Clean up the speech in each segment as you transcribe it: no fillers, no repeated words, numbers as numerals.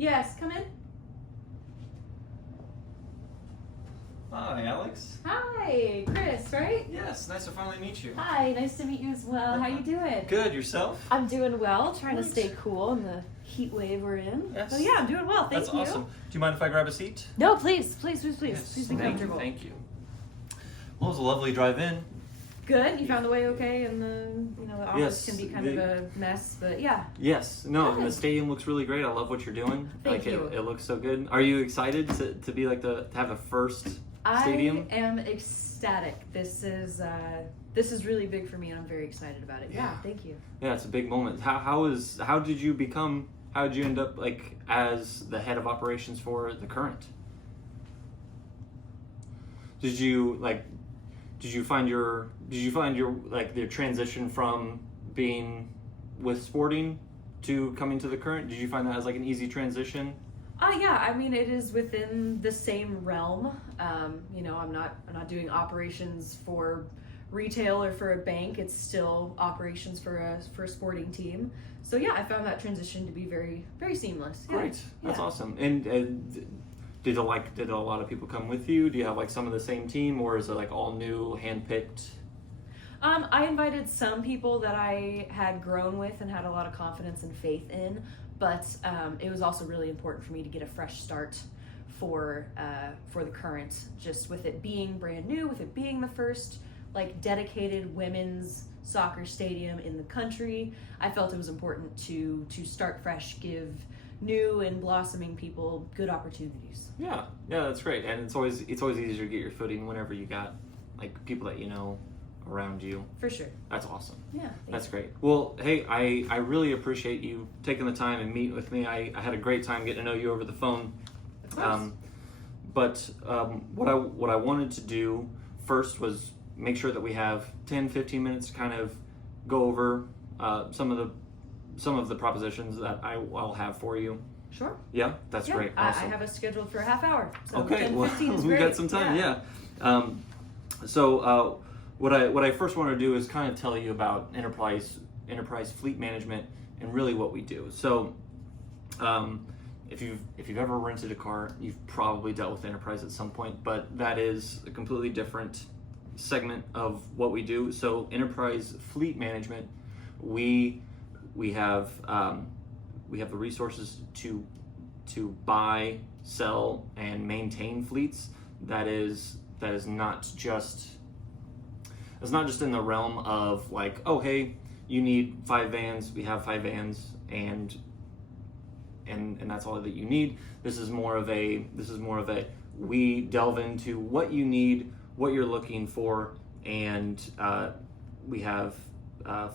Yes, come in. Hi, Alex. Hi, Chris, right? Yes, nice to finally meet you. Hi, nice to meet you as well. How you doing? Good, yourself? I'm doing well, trying to Great. stay cool in the heat wave we're in. Yes. So yeah, I'm doing well. Thank That's you. awesome. Do you mind if I grab a seat? No, please. Please be Yes, comfortable. Thank you. Well, it was a lovely drive in. Good. You found the way okay, and the office Yes, can be kind of a mess, but yeah. Yes, no, Good. the stadium looks really great. I love what you're doing. Thank you. It looks so good. Are you excited to be like to have a first stadium? I am ecstatic. This is really big for me, and I'm very excited about it. Yeah, thank you. Yeah, it's a big moment. How did you end up like as the head of operations for the Current? Did you find your like the transition from being with Sporting to coming to the Current? Did you find that as like an easy transition? Yeah, I mean, it is within the same realm. I'm not doing operations for retail or for a bank. It's still operations for a sporting team. So yeah, I found that transition to be very, very seamless. Yeah. Great, that's Yeah. awesome. And did a lot of people come with you? Do you have like some of the same team, or is it like all new, handpicked? I invited some people that I had grown with and had a lot of confidence and faith in, but it was also really important for me to get a fresh start for the Current, just with it being brand new, with it being the first like dedicated women's soccer stadium in the country. I felt it was important to start fresh, give new and blossoming people good opportunities. Yeah, that's great. And it's always easier to get your footing whenever you got like people that you know around you. For sure. That's awesome. Yeah. That's great. Well, hey, I really appreciate you taking the time and meeting with me. I had a great time getting to know you over the phone. Of course. What I wanted to do first was make sure that we have 10-15 minutes to kind of go over some of the propositions that I'll have for you. Sure. Yeah, that's Yeah, great. I Awesome. have us scheduled for a half hour. So Okay, 10, well, 15 is we great. got some time. Yeah. What I first want to do is kind of tell you about enterprise fleet management and really what we do. So, if you've ever rented a car, you've probably dealt with enterprise at some point, but that is a completely different segment of what we do. So, enterprise fleet management, we have the resources to buy, sell, and maintain fleets. That is not just in the realm of like, oh hey, you need 5 vans, we have 5 vans, and that's all that you need. This is more of a we delve into what you need, what you're looking for, and we have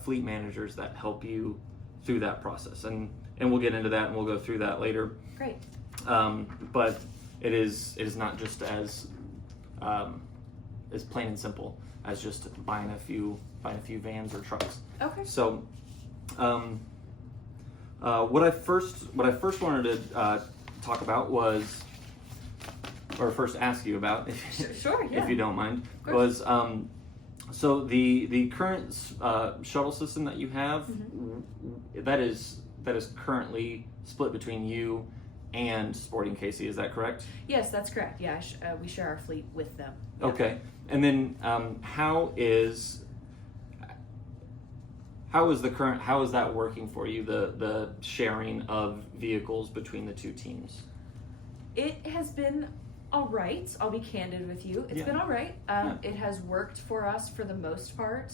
fleet managers that help you through that process, and we'll get into that and we'll go through that later. Great. But it is not just as plain and simple as just buying a few vans or trucks. Okay. So, what I first wanted to talk about was, or first ask you about, Sure. Yeah. if you don't mind, Of course. was so the current shuttle system that you have, Mm-hmm. that is currently split between you and Sporting KC. Is that correct? Yes, that's correct. Yeah, we share our fleet with them. Yeah. Okay. And then how is that working for you, the sharing of vehicles between the two teams? It has been all right. I'll be candid with you. It's Yeah. been all right. Yeah. It has worked for us for the most part.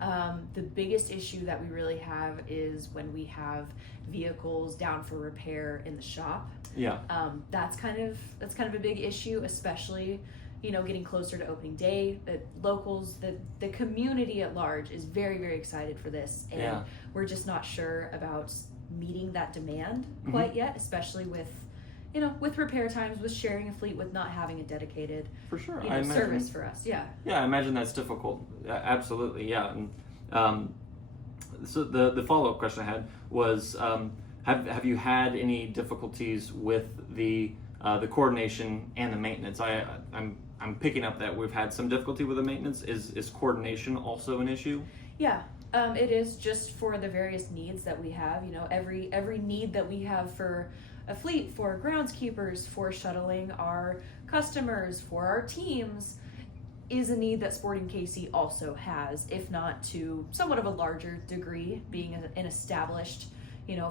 Mm-hmm. The biggest issue that we really have is when we have vehicles down for repair in the shop. Yeah. That's kind of a big issue, especially getting closer to opening day. The locals, the community at large is very, very excited for this, and Yeah. we're just not sure about meeting that demand Mm-hmm. quite yet, especially with repair times, with sharing a fleet, with not having a dedicated For sure. service for us. Yeah. Yeah, I imagine that's difficult. Absolutely, yeah. And so the follow-up question I had was, have you had any difficulties with the coordination and the maintenance? I'm picking up that we've had some difficulty with the maintenance. Is coordination also an issue? Yeah. It is, just for the various needs that we have. Every need that we have for a fleet for groundskeepers, for shuttling our customers, for our teams, is a need that Sporting KC also has, if not to somewhat of a larger degree, being an established,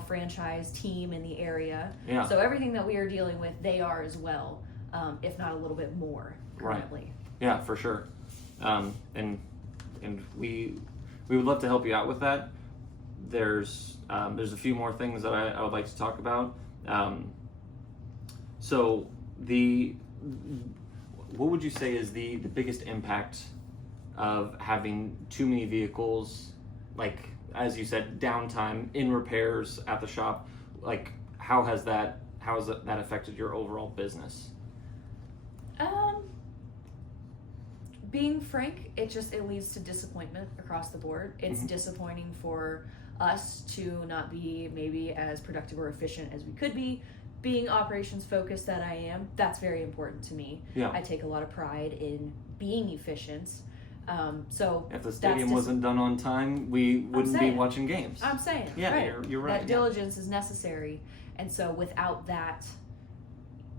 franchise team in the area. Yeah. So everything that we are dealing with, they are as well, if not a little bit more currently. Right. Yeah, for sure. And we would love to help you out with that. There's a few more things that I would like to talk about. So what would you say is the biggest impact of having too many vehicles, like, as you said, downtime in repairs at the shop? Like, how has that affected your overall business? Being frank, it leads to disappointment across the board. It's disappointing for us to not be maybe as productive or efficient as we could be. Being operations focused that I am, that's very important to me. Yeah. I take a lot of pride in being efficient. So if the stadium wasn't done on time, we wouldn't be watching games. I'm saying, yeah, right. You're right. That diligence is necessary, and so without that,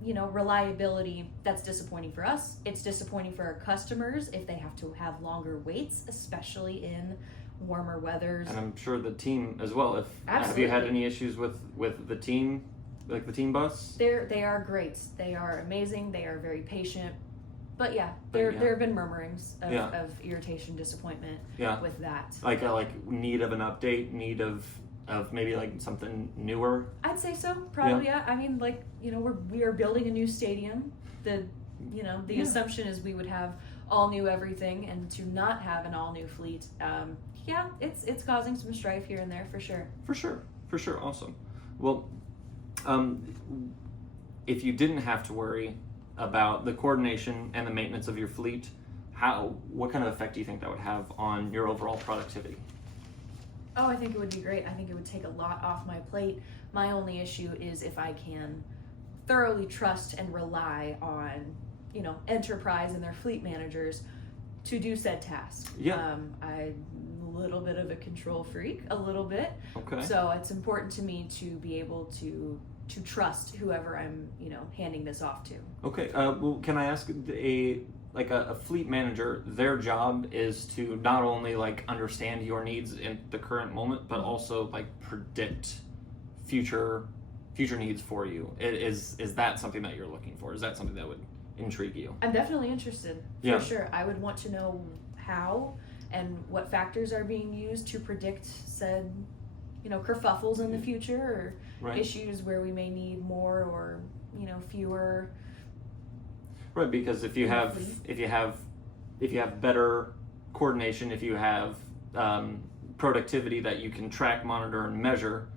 reliability, that's disappointing for us. It's disappointing for our customers if they have to have longer waits, especially in warmer weathers. And I'm sure the team as well. Absolutely. Have you had any issues with the team, like the team bus? They are great. They are amazing. They are very patient. But there have been murmurings of irritation, disappointment with that. Like need of an update, need of maybe like something newer. I'd say so. Probably I mean, we are building a new stadium. The assumption is we would have all new everything, and to not have an all new fleet, it's causing some strife here and there for sure. For sure. Awesome. Well, if you didn't have to worry about the coordination and the maintenance of your fleet, what kind of effect do you think that would have on your overall productivity? Oh, I think it would be great. I think it would take a lot off my plate. My only issue is if I can thoroughly trust and rely on, Enterprise and their fleet managers to do said task. Yeah. I'm a little bit of a control freak, a little bit. Okay. So it's important to me to be able to trust whoever I'm, handing this off to. Okay. Well, can I ask a fleet manager, their job is to not only understand your needs in the current moment, but also predict future needs for you. Is that something that you're looking for? Is that something that would intrigue you? I'm definitely interested, for sure. I would want to know how and what factors are being used to predict said, kerfuffles in the future, or issues where we may need more or, fewer. Right, because if you have better coordination, if you have productivity that you can track, monitor, and measure,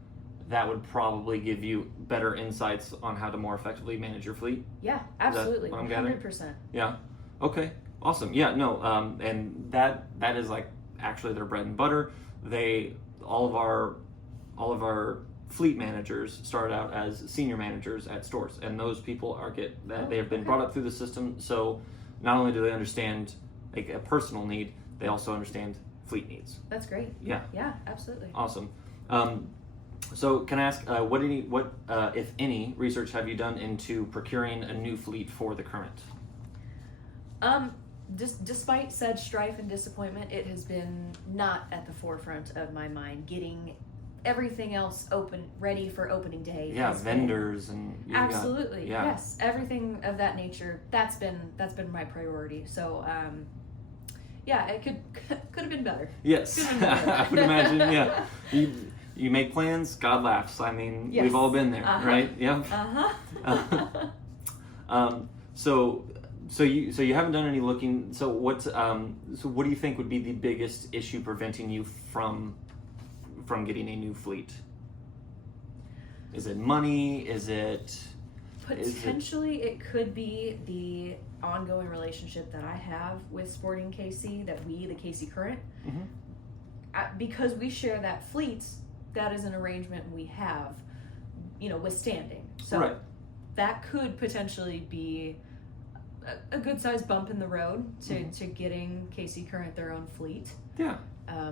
that would probably give you better insights on how to more effectively manage your fleet. Yeah, absolutely. Is that what I'm gathering? 100%. Yeah. Okay. Awesome. Yeah. No. And that is actually their bread and butter. All of our fleet managers start out as senior managers at stores, and those people they have been brought up through the system. So not only do they understand a personal need, they also understand fleet needs. That's great. Yeah. Yeah, absolutely. Awesome. So can I ask, what if any research have you done into procuring a new fleet for the current? Despite said strife and disappointment, it has been not at the forefront of my mind. Getting everything else ready for opening day. Yeah, vendors and absolutely. Yes, everything of that nature. That's been my priority. So, it could have been better. Yes, I would imagine. Yeah, you make plans, God laughs. I mean, we've all been there, right? Yeah. So you haven't done any looking. So what do you think would be the biggest issue preventing you from getting a new fleet? Is it money? Is it potentially? It could be the ongoing relationship that I have with Sporting KC, that the KC Current, because we share that fleet. That is an arrangement we have, withstanding. So that could potentially be a good sized bump in the road to getting KC Current their own fleet. Yeah.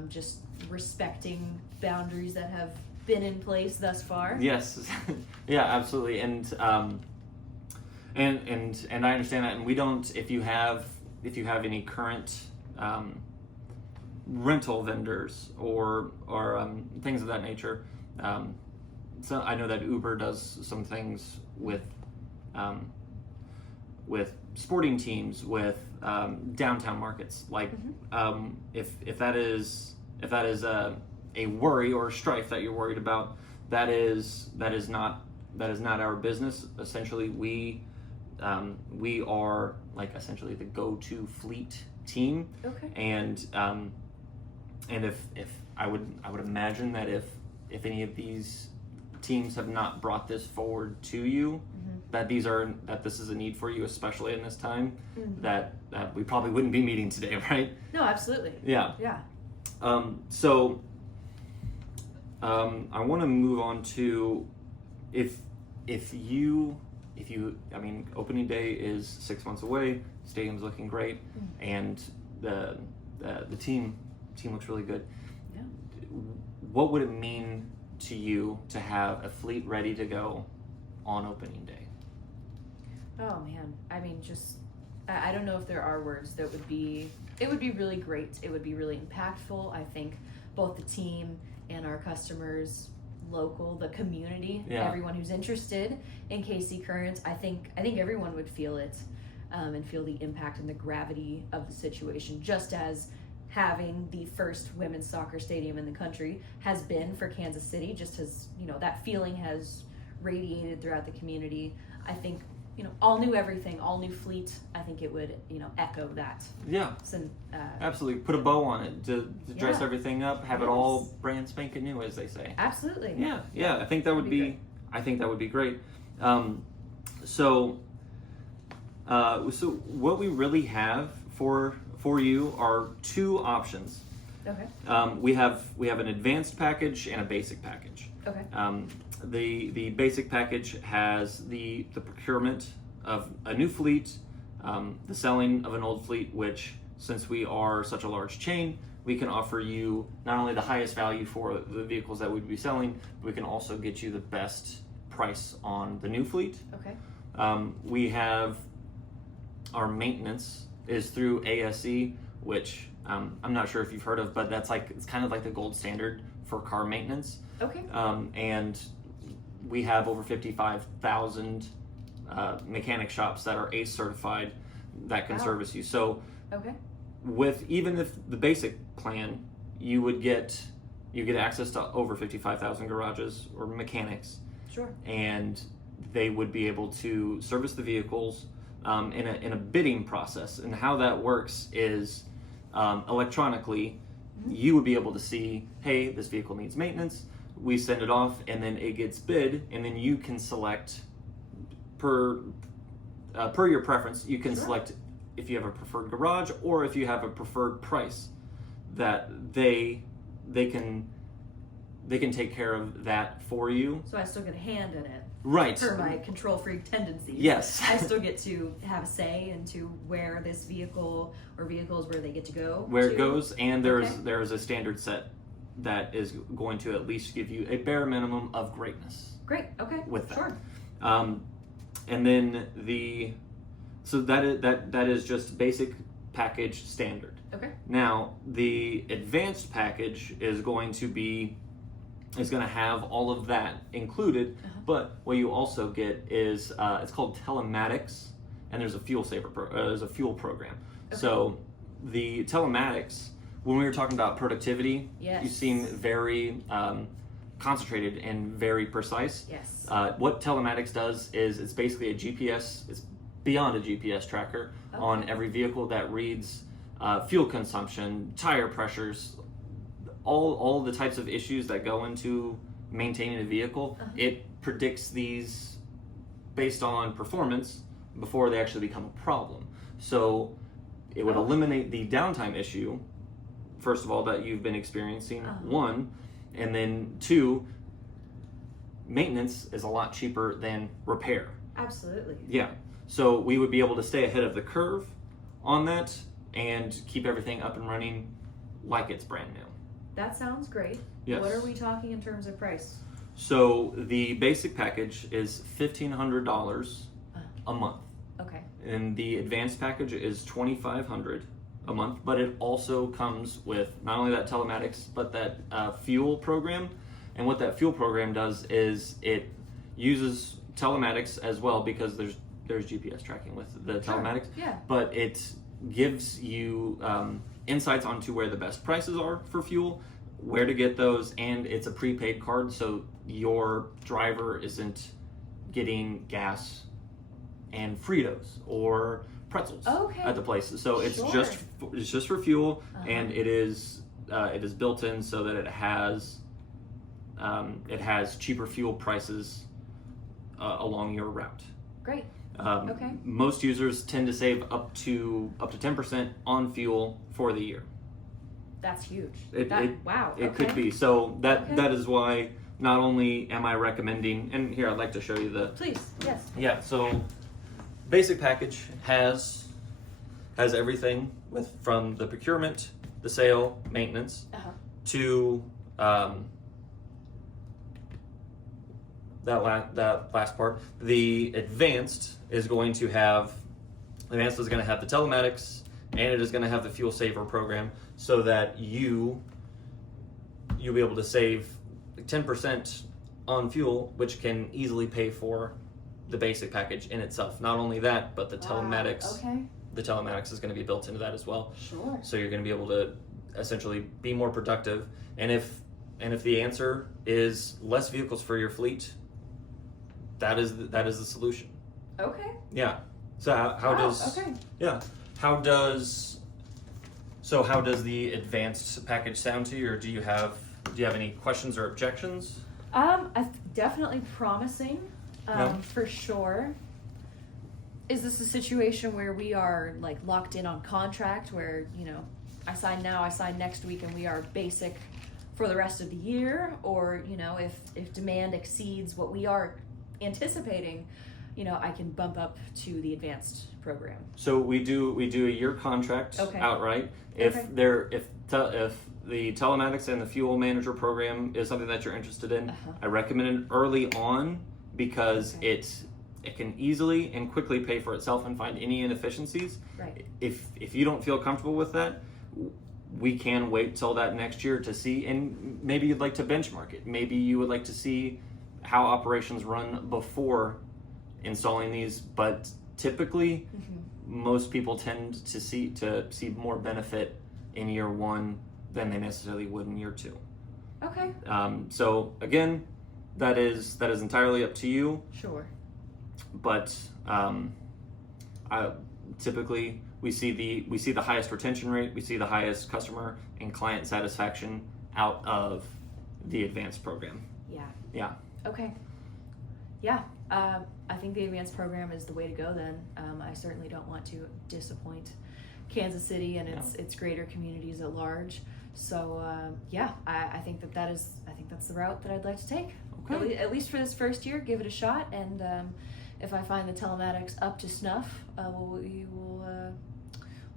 Just respecting boundaries that have been in place thus far. Yes, yeah, absolutely, and I understand that, and we don't. If you have any current rental vendors or things of that nature, so I know that Uber does some things with sporting teams, with downtown markets. Like if that is a worry or a strife that you're worried about, that is not our business. Essentially, we are like essentially the go-to fleet team. Okay. And if I would imagine that if any of these teams have not brought this forward to you, that this is a need for you, especially in this time, that we probably wouldn't be meeting today, right? No, absolutely. Yeah. Yeah. So I want to move on to if you I mean, opening day is 6 months away. Stadium's looking great, and the team looks really good. Yeah. What would it mean to you to have a fleet ready to go on opening day? Oh man, I mean, just I don't know if there are words that would be. It would be really great. It would be really impactful. I think both the team and our customers, local, the community, everyone who's interested in KC Current, I think everyone would feel it, and feel the impact and the gravity of the situation, just as having the first women's soccer stadium in the country has been for Kansas City. Just as that feeling has radiated throughout the community. I think all new everything, all new fleet. I think it would echo that. Yeah. So, absolutely. Put a bow on it to dress everything up. Have it all brand spanking new, as they say. Absolutely. Yeah. I think that would be. I think that would be great. So what we really have for you are two options. Okay. We have an advanced package and a basic package. Okay. The basic package has the procurement of a new fleet, the selling of an old fleet, which, since we are such a large chain, we can offer you not only the highest value for the vehicles that we'd be selling, but we can also get you the best price on the new fleet. Okay. We have our maintenance is through ASE, which I'm not sure if you've heard of, but it's kind of like the gold standard for car maintenance. Okay. And we have over 55,000 mechanic shops that are ACE certified that can service you. So okay. Even if the basic plan, you get access to over 55,000 garages or mechanics. Sure. And they would be able to service the vehicles in a bidding process. And how that works is electronically, you would be able to see, hey, this vehicle needs maintenance. We send it off, and then it gets bid, and then you can select per your preference. You can select if you have a preferred garage or if you have a preferred price that they can take care of that for you. So I still get a hand in it. Right. For my control freak tendencies. Yes. I still get to have a say into where this vehicle or vehicles where they get to go. Where it goes, and there's a standard set that is going to at least give you a bare minimum of greatness. Great. Okay. With that. Sure. And then that is just basic package standard. Okay. Now the advanced package is going to have all of that included, but what you also get is it's called telematics, and there's a fuel program. Okay. So the telematics, when we were talking about productivity, you seem very concentrated and very precise. Yes. What telematics does is it's basically a GPS. It's beyond a GPS tracker on every vehicle that reads fuel consumption, tire pressures, all the types of issues that go into maintaining a vehicle. It predicts these based on performance before they actually become a problem. So it would eliminate the downtime issue, first of all, that you've been experiencing, one, and then two, maintenance is a lot cheaper than repair. Absolutely. Yeah. So we would be able to stay ahead of the curve on that and keep everything up and running like it's brand new. That sounds great. Yes. What are we talking in terms of price? So the basic package is $1,500 a month, Okay. and the advanced package is $2,500 a month. But it also comes with not only that telematics, but that fuel program. And what that fuel program does is it uses telematics as well, because there's GPS tracking with the telematics. Yeah. But it gives you insights onto where the best prices are for fuel, where to get those, and it's a prepaid card, so your driver isn't getting gas and Fritos or pretzels Okay. at the place. So it's Sure. just for fuel, Uh-huh. and it is built in so that it has cheaper fuel prices along your route. Great. Okay. Most users tend to save up to 10% on fuel for the year. That's huge. Wow. It Okay. could be. So Okay. that is why not only am I recommending, and here I'd like to show you the. Please. Yes. Yeah. So basic package has everything from the procurement, the sale, maintenance, Uh-huh. to that last part. The advanced is going to have the telematics, and it is going to have the fuel saver program, so that you'll be able to save 10% on fuel, which can easily pay for the basic package in itself. Not only that, but the telematics. Okay. The telematics is going to be built into that as well. Sure. So you're going to be able to essentially be more productive. And if the answer is less vehicles for your fleet, that is the solution. Okay. Yeah. So how Wow, does okay. yeah how does the advanced package sound to you, or do you have any questions or objections? Definitely promising. Yeah. For sure. Is this a situation where we are like locked in on contract, where I sign now, I sign next week, and we are basic for the rest of the year? Or if demand exceeds what we are anticipating, I can bump up to the advanced program. So we do a year contract Okay. outright. If Okay. if the telematics and the fuel manager program is something that you're interested in, Uh-huh. I recommend it early on, because Okay. it can easily and quickly pay for itself and find any inefficiencies. Right. If you don't feel comfortable with that, we can wait till that next year to see, and maybe you'd like to benchmark it. Maybe you would like to see how operations run before installing these, but typically most people tend to see more benefit in year one than they necessarily would in year two. Okay. So again, that is entirely up to you. Sure. But typically we see the highest retention rate, we see the highest customer and client satisfaction out of the advanced program. Yeah. Yeah. Okay. Yeah. I think the advanced program is the way to go then. I certainly don't want to disappoint Kansas City and its greater communities at large. So I think that's the route that I'd like to take. Okay. At least for this first year, give it a shot, and if I find the telematics up to snuff, we'll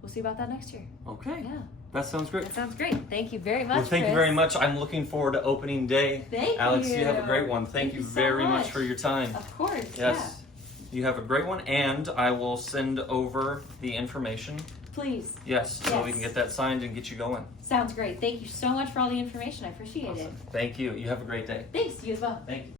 see about that next year. Okay. Yeah. That sounds great. That sounds great. Thank you very much. Well, thank you Chris. very much. I'm looking forward to opening day. Thank Alex, you. you have a great one. Thank you so very much for your time. Of course. Yes. You have a great one, and I will send over the information. Yeah. Please. Yes, so we Yes. can get that signed and get you going. Sounds great. Thank you so much for all the information. I appreciate it. Thank you. You have a great day. Thanks. You as well. Thank you.